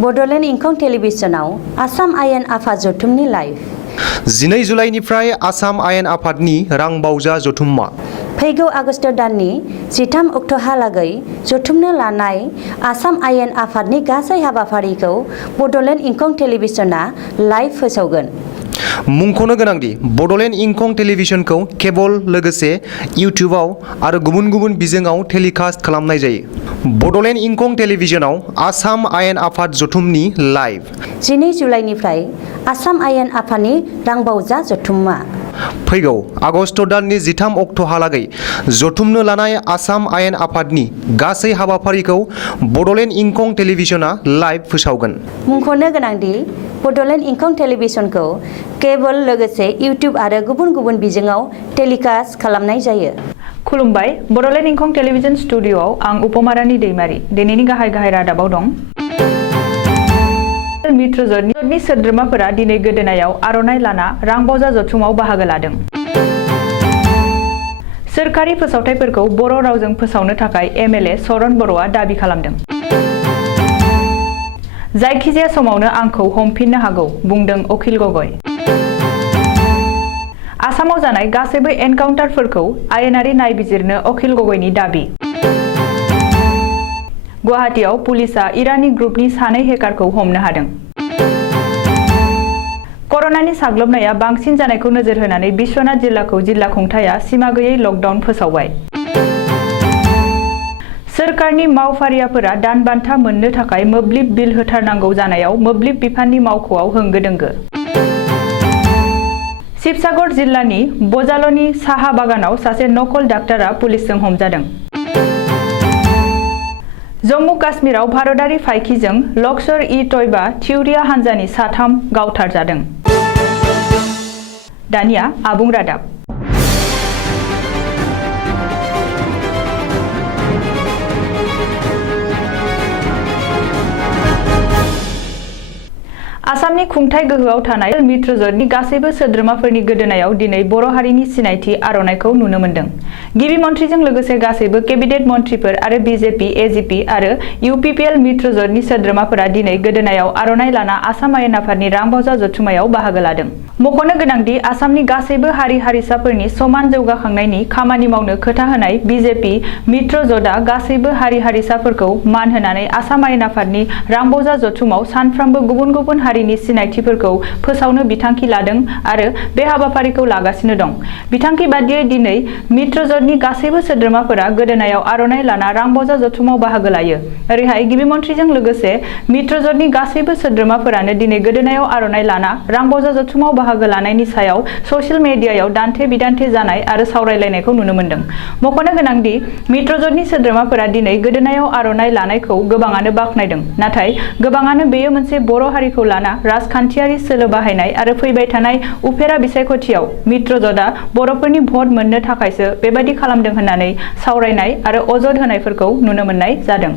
बड'लेण्ड इंखं टेलिभिजनाव आसाम आयेन आफाद जथुमनि लाइभ 12 जुलाइनिफ्राय आसाम आयेन आफादनि रां बावजा जथुम्मा फैगौ आगस्ट दाननि 13 अक्ट'हालागै जथुमनो लानाय आसाम आयेन आफादनि गासै हाबाफारिखौ बड'लेण्ड इंखं टेलिभिजना लाइभ फोसावगोन। मुंख'नो गोनांदि बड'लेण्ड इंखं टेलिभिजनखौ केबल लोगोसे इउटिउबआव आरो गुबुन गुबुन बिजोङाव टेलिकास्ट खालामनाय जायो। बड'लेण्ड इंखं टेलिभिजनाव आसाम आयेन आफाद जथुमनि लाइभ 12 जुलाइनिफ्राय आसाम आयेन आफादनि रांबावजा जथुम्मा फैगौ आगस्ट दाननि 13 अक्ट'हालागै जथुमनो लानाय आसाम आयेन आफादनि गासै हाबाफारिखौ बड'लेण्ड इंखं टेलिभिजना लाइभ फोसावगोन। मुंख'नो गोनांदि बड'लेण्ड इंखं टेलिभिजनखौ केबल लोगोसे इउटिउब आरो गुबुन गुबुन बिजोङाव टेलिकास्ट खालामनाय जायो। खुलुमबाय, बड'लेण्ड इंखं टेलिभिजन स्टुडिअ'आव आं उपमारानि दैमारि। दिनैनि गाहाय रादाबाव दं। मित्रजोटनि सोद्रोमाफोरा दिनै गोदोनायाव आर'नाइ लाना रांबावजा जथुमाव बाहागो लादों। सोरखारि फोसावथायफोरखौ बर' रावजों फोसावनो थाखाय एमएलए सरन बर'आ दाबि खालामदों। जायखिजाया समावनो आंखौ हमफिननो हागौ बुंदों अखिल गगৈ। आसामाव जानाय गासैबो एनकाउन्टारफोरखौ आयेनारि नायबिजिरनो अखिल गगैनि दाबि। गुवाहाटीआव पुलिसआ इरानी ग्रुपनि सानै हेकारखौ हमनो हादों। कर'नानि साग्लोबनाया बांसिन जानायखौ नोजोर होनानै बिश्वनाथ जिल्लाखौ जिल्ला खुंथाया सिमा गैयै लकडाउन फोसावबाय। सोरखारनि मावफारियाफोरा दान बान्था मोननो थाखाय मोब्लिब बिल होथारनांगौ जानायाव मोब्लिब बिफाननि मावख'आव होंगो दोंगो। शिबसागर जिल्लानि बजालनि साहा बागानाव सासे नकल डाक्टारा पुलिसजों हमजादों। जम्मु काश्मीराव भारतारि फायखिजों लक्सर इ तयबा थिउरिया हान्जानि 3 गावथारजादों। दानिया आबुं रादाब। आसामनि खुंथाय गोहोआव थानाय मित्रजोटनि गासैबो सोद्रोमाफोरनि गोदोनायाव दिनै बर' हारिनि सिनायथि आर'नाइखौ नुनो मोन्दों। गिबि मन्थ्रिजों लोगोसे गासैबो केबिनेट मन्थ्रिफोर आरो बिजेपि, एजिपि आरो इउपिपिएल मित्रजोटनि सोद्रोमाफोरा दिनै गोदोनायाव आर'नाइ लाना आसाम आयेन आफादनि रांबावजा जथुम्मायाव बाहागो लादों। मख'नो गोनांदि आसामनि गासैबो हारि हारिसाफोरनि समान जौगाखांनायनि खामानि मावनो खोथा होनाय बिजेपि मित्रजोटआ गासैबो हारि हारिसाफोरखौ मान होनानै आसाम आयेन आफादनि रांबावजा जथुमाव सानफ्रोमबो गुबुन गुबुन हारिनि सिनायथिफोरखौ फोसावनो बिथांखि लादों आरो बे हाबाफारिखौ लागासिनो दं। बिथांखि बादियै दिनै मित्रजोटनि गासैबो सोद्रोमाफोरा गोदोनायाव आर'नाइ लाना रांबावजा जथुमाव बाहागो लायो। ओरैहाय गिबि मन्थ्रिजों लोगोसे मित्रजोटनि गासैबो सोद्रोमाफोरानो दिनै गोदोनायाव आर'नाइ लाना रांबावजा जथुमाव बाहागो लानायनि सायाव ससियेल मिडियायाव दान्थे बिदान्थे जानाय आरो सावरायलायनायखौ नुनो मोन्दों। मख'नो गोनांदि मित्रजोटनि सोद्रोमाफोरा दिनै गोदोनायाव आर'नाइ लानायखौ गोबाङानो बाख्नायदों। नाथाय गोबाङानो बेयो मोनसे बर' हारिखौ लाना राजखान्थियारि सोलो बाहायनाय आरो फैबाय थानाय उफेरा बिसायख'थियाव मित्रजोटआ बर'फोरनि भट मोननो थाखायसो बेबादि खालामदों होननानै सावरायनाय आरो अजद होनायफोरखौ नुनो मोननाय जादों।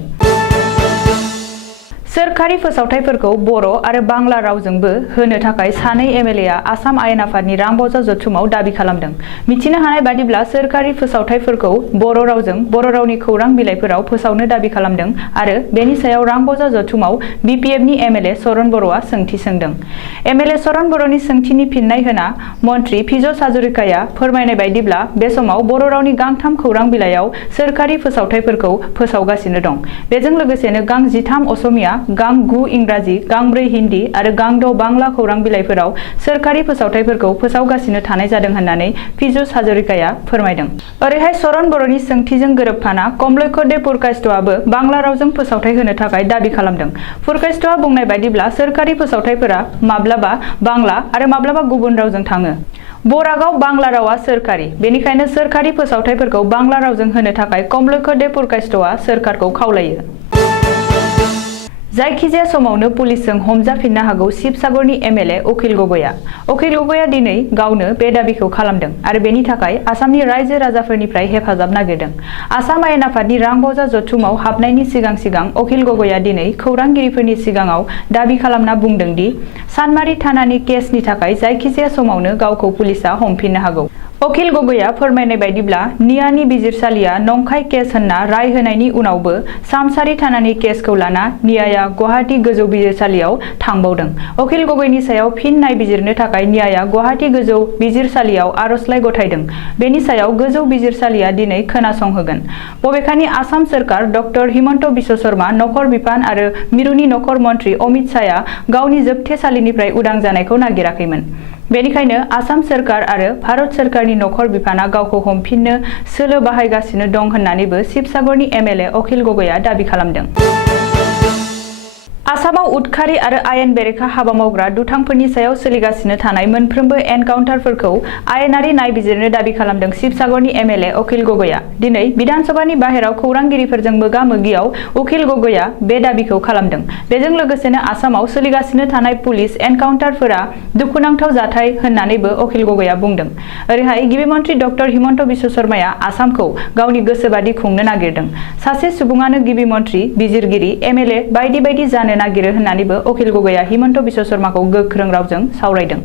सोरखारि फोसावथायफोरखौ बर' आरो बांला रावजोंबो होनो थाखाय सानै एमएलएआ आसाम आयेन आफादनि रांबावजा जथुमाव दाबि खालामदों। मिथिनो हानाय बादिब्ला सोरखारि फोसावथायफोरखौ बर' रावजों बर' रावनि खौरां बिलाइफोराव फोसावनो दाबि खालामदों आरो बेनि सायाव रांबावजा जथुमाव बिपिएफनि एमएलए सरन बर'आ सोंथि सोंदों। एमएलए सरन बर'नि सोंथिनि फिननाय होना मन्थ्रि फिजस हाजरिकाया फोरमायनाय बायदिब्ला बे समाव बर' रावनि गांथाम खौरां बिलाइयाव सोरखारि फोसावथायफोरखौ फोसावगासिनो दं। बेजों लोगोसेनो गां 13 असमिया, गां 9 इंराजि, गां 4 हिन्दी आरो गां 6 बांला खौरां बिलाइफोराव सोरखारि फोसावथायफोरखौ फोसावगासिनो थानाय जादों होननानै फिजस हाजरिकाया फोरमायदों। ओरैहाय सरन बर'नि सोंथिजों गोरोबफाना कमलैक्ष पुरकायस्थ'आबो बांला रावजों फोसावथाय होनो थाखाय दाबि खालामदों। पुरकायस्थ'आ बुंनाय बायदिब्ला सोरखारि फोसावथायफोरा माब्लाबा बांला आरो माब्लाबा गुबुन रावजों थाङो। बरागाव बांला रावा सोरखारि, बेनिखायनो सोरखारि फोसावथायफोरखौ बांला रावजों होनो थाखाय कमलैक्ष पुरकायस्थ'आ सोरखारखौ खावलायो। जायखिजाया समावनो पुलिसजों हमजाफिननो हागौ शिबसागरनि एमएलए अखिल गगैआ। अखिल गगैआ दिनै गावनो बे दाबिखौ खालामदों आरो बेनि थाखाय आसामनि रायजो राजाफोरनिफ्राय हेफाजाब नागिरदों। आसाम आयेन आफादनि रांबावजा जथुमाव हाबनायनि सिगां अखिल गगैआ दिनै खौरांगिरिफोरनि सिगाङाव दाबि खालामना बुंदों दि सानमारि थानानि केसनि थाखाय जायखिजाया समावनो गावखौ पुलिसआ हमफिननो हागौ। अखिल गगैया फोरमायनाय बायदिब्ला नियानि बिजिरसालिया नंखाय केस होनना राय होनायनि उनावबो सामसारि थानानि केसखौ लाना नियाया गुवाहाटी गोजौ बिजिरसालियाव थांबावदों। अखिल गगैनि सायाव फिन नायबिजिरनो थाखाय नियाया गुवाहाटी गोजौ बिजिरसालियाव आर'जलाइ गथायदों। बेनि सायाव गोजौ बिजिरसालिया दिनै खोनासंहोगोन। बबेखानि आसाम सोरखार डक्टर हिमन्त बिश्व शर्मा, नखर बिफान आरो मिरुनि नखर मन्त्रि अमित शाहया गावनि जोबथेसालिनिफ्राय उदां जानायखौ नागिराखैमोन। बेनिखायनो आसाम सोरखार आरो भारत सोरखारनि नखर बिफाना गावखौ हमफिननो सोलो बाहायगासिनो दं होननानैबो शिबसागरनि एमएलए अखिल गगैया दाबि खालामदों। आसामाव उदखारि आरो आयेन बेरेखा हाबा मावग्रा दुथांफोरनि सायाव सोलिगासिनो थानाय मोनफ्रोमबो एनकाउन्टारफोरखौ आयेनारि नायबिजिरनो दाबि खालामदों शिबसागरनि एमएलए अखिल गगैया। दिनै बिधानसभानि बाहेराव खौरांगिरिफोरजों मोगा-मोगियाव अखिल गगैया बे दाबिखौ खालामदों। बेजों लोगोसेनो आसामाव सोलिगासिनो थानाय पुलिस एनकाउन्टारफोरा दुखुनांथाव जाथाय होननानैबो अखिल गगैया बुंदों। ओरैहाय गिबि मन्त्रि डक्टर हिमन्त बिश्व शर्माया आसामखौ गावनि गोसोबादि खुंनो नागिरदों। सासे सुबुङानो गिबि मन्त्रि, बिजिरगिरि, एमएलए बायदि बायदि जानो नागिरो होननानैबो अखिल गगैया हिमन्त बिश्व शर्माखौ गोख्रों रावजों सावरायदों।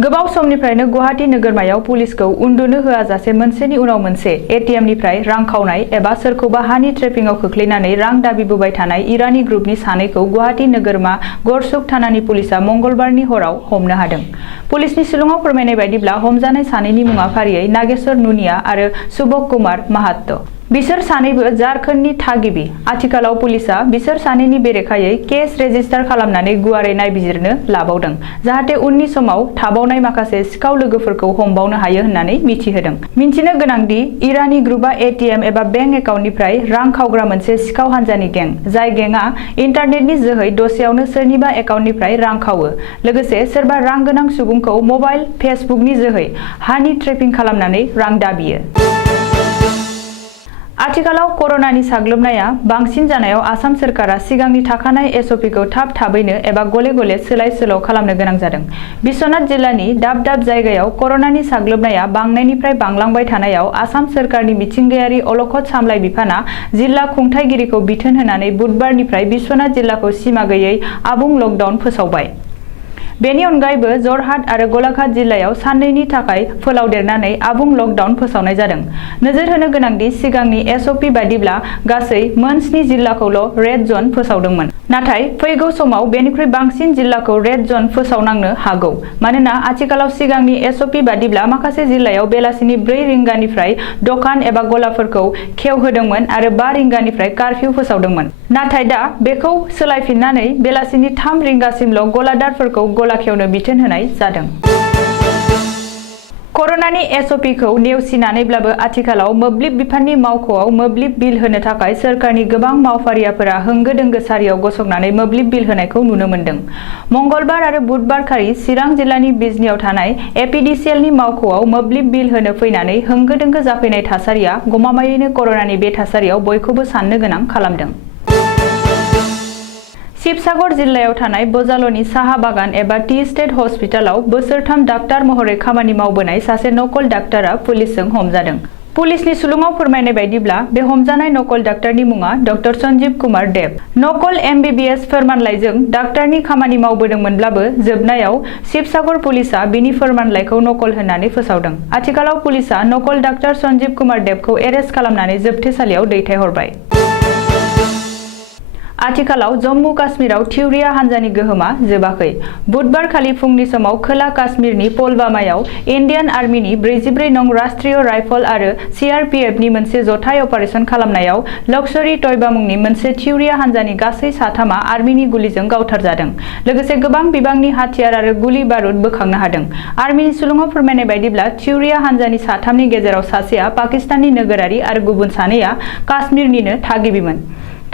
गोबाव समनिफ्रायनो गुवाहाटी नोगोरमायाव पुलिसखौ उन्दुनो होआजासे मोनसेनि उनाव मोनसे एटीएमनिफ्राय रां खावनाय एबा सोरखौबा हानि ट्रेपिंआव खोख्लैनानै रां दाबिबोबाय थानाय इरानी ग्रुपनि सानैखौ गुवाहाटी नोगोरमा गरसुक थानानि पुलिसा मंगलबारनि हराव हमनो हादों। पुलिसनि सुलुङाव फोरमायनाय बायदिब्ला हमजानाय सानैनि मुङा फारियै नागेश्वर नुनिया आरो सुबक कुमार माहात्तो। बिसोर सानैबो झारखन्डनि थागिबि। आथिखालाव पुलिसा बिसोर सानैनि बेरेखायै केस रेजिस्टार खालामनानै गुवारै नायबिजिरनो लाबावदों, जाहाथे उननि समाव थाबावनाय माखासे सिखाव लोगोफोरखौ हमबावनो हायो होननानै मिथिहोदों। मिन्थिनो गोनांदि इरानी ग्रुपआ एटीएम एबा बेंक एकाउन्टनिफ्राय रां खावग्रा मोनसे सिखाव हान्जानि गें, जाय गेंआ इन्टारनेटनि जोहै दसेयावनो सोरनिबा एकाउन्टनिफ्राय रां खावो, लोगोसे सोरबा रां गोनां सुबुंखौ मबाइल, फेसबुकनि जोहै हानि ट्रेपिं खालामनानै रां दाबियो। आथिखालाव कर'नानि साग्लोबनाया बांसिन जानायाव आसाम सोरखारा सिगांनि थाखानाय एसअपिखौ थाबैनो एबा गले-गले सोलाय-सोल' खालामनो गोनां जादों। बिश्वनाथ जिल्लानि दाब दाब जायगायाव कर'नानि साग्लोबनाया बांनायनिफ्राय बांलांबाय थानायाव आसाम सोरखारनि मिथिंगायारि अलखद सामलाय बिफाना जिल्ला खुंथायगिरिखौ बिथोन होनानै बुधबारनिफ्राय बिश्वनाथ जिल्लाखौ सिमा गैयै आबुं लकडाउन फोसावबाय। बेनि अनगायैबो जरहाट आरो गलाघाट जिल्लायाव साननैनि थाखाय फोलावदेरनानै आबुं लकडाउन फोसावनाय जादों। नोजोर होनो गोनांदि सिगांनि एसअपि बायदिब्ला गासै मोन 7 जिल्लाखौल' रेड जन फोसावदोंमोन। नाथाय फैगौ समाव बेनिख्रुइ बांसिन जिल्लाखौ रेड जन फोसावनांनो हागौ। मानोना आथिखालाव सिगांनि एसअपि बायदिब्ला माखासे जिल्लायाव बेलासिनि 4 रिंगानिफ्राय दखान एबा गलाफोरखौ खेवहोदोंमोन आरो 5 रिंगानिफ्राय कार्फिउ फोसावदोंमोन। नाथाय दा बेखौ सोलायफिननानै बेलासिनि 3 रिंगासिमल' गलादारफोरखौ गला खेवनो बिथोन होनाय जादों। कर'नानि एसअपिखौ नेवसिनानैब्लाबो आथिखालाव मोब्लिब बिफाननि मावख'आव मोब्लिब बिल होनो थाखाय सोरखारनि गोबां मावफारियाफोरा होंगो-दोंगो सारियाव गसंनानै मोब्लिब बिल होनायखौ नुनो मोन्दों। मंगलबार आरो बुधबारखालि चिरां जिल्लानि बिजनीआव थानाय एपिडिसिएलनि मावख'आव मोब्लिब बिल होनो फैनानै होंगो-दोंगो जाफैनाय थासारिया गमामायैनो कर'नानि बे थासारियाव बयखौबो साननो गोनां खालामदों। शिबसागर जिल्लायाव थानाय बजालनि साहा बागान एबा टी स्टेट हस्पिटालाव बोसोरथाम डाक्टार महरै खामानि मावबोनाय सासे नकल डाक्टारा पुलिसजों हमजादों। पुलिसनि सुलुङाव फोरमायनाय बायदिब्ला बे हमजानाय नकल डाक्टारनि मुङा डक्टर सन्जीव कुमार देब। नकल एमबिबिएस फोरमानलाइजों डाक्टारनि खामानि मावबोदोंमोनब्लाबो जोबनायाव शिबसागर पुलिसा बिनि फोरमानलाइखौ नकल होननानै फोसावदों। आथिखालाव पुलिसा नकल डाक्टार सन्जीव कुमार देबखौ एरेस्ट खालामनानै जोबथेसालियाव दैथायहरबाय। आथिखालाव जम्मु काश्मीराव थिउरिया हान्जानि गोहोमा जोबाखै। बुधबार खालि फुंनि समाव खोला काश्मीरनि पुलवामायाव इन्डियान आर्मिनि 44 नं राष्ट्रीय राइफल आरो सीआरपीएफनि मोनसे जथाय अपारेशन खालामनायाव लक्सरी तयबा मुंनि मोनसे थिउरिया हान्जानि गासै साथामा आर्मिनि गुलिजों गावथारजादों। लोगोसे गोबां बिबांनि हाथियार आरो गुलि बारुद बोखांनो हादों। आर्मिनि सुलुङाव फोरमायनाय बायदिब्ला थिउरिया हान्जानि साथामनि गेजेराव सासेया पाकिस्ताननि नोगोरारि आरो गुबुन सानैया काश्मीरनिनो थागिबिमोन।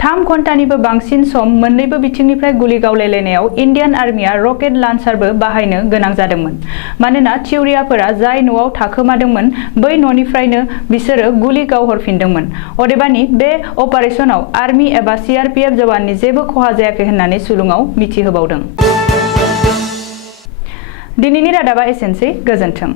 3 घन्टानिबो बांसिन सम मोन्नैबो बिथिंनिफ्राय गुलि गावलायलायनायाव इन्डियान आर्मिया रकेट लान्चारबो बाहायनो गोनां जादोंमोन। मानोना थिउरियाफोरा जाय न'आव थाखोमादोंमोन बै न'निफ्रायनो बिसोरो गुलि गावहरफिनदोंमोन। अदेबानि बे अपारेशनाव आर्मि एबा सीआरपीएफ जवाननि जेबो खहा जायाखै होननानै सुलुङाव मिथिहोबावदों। दिनैनि रादाबा एसेनोसै। गोजोन्थों।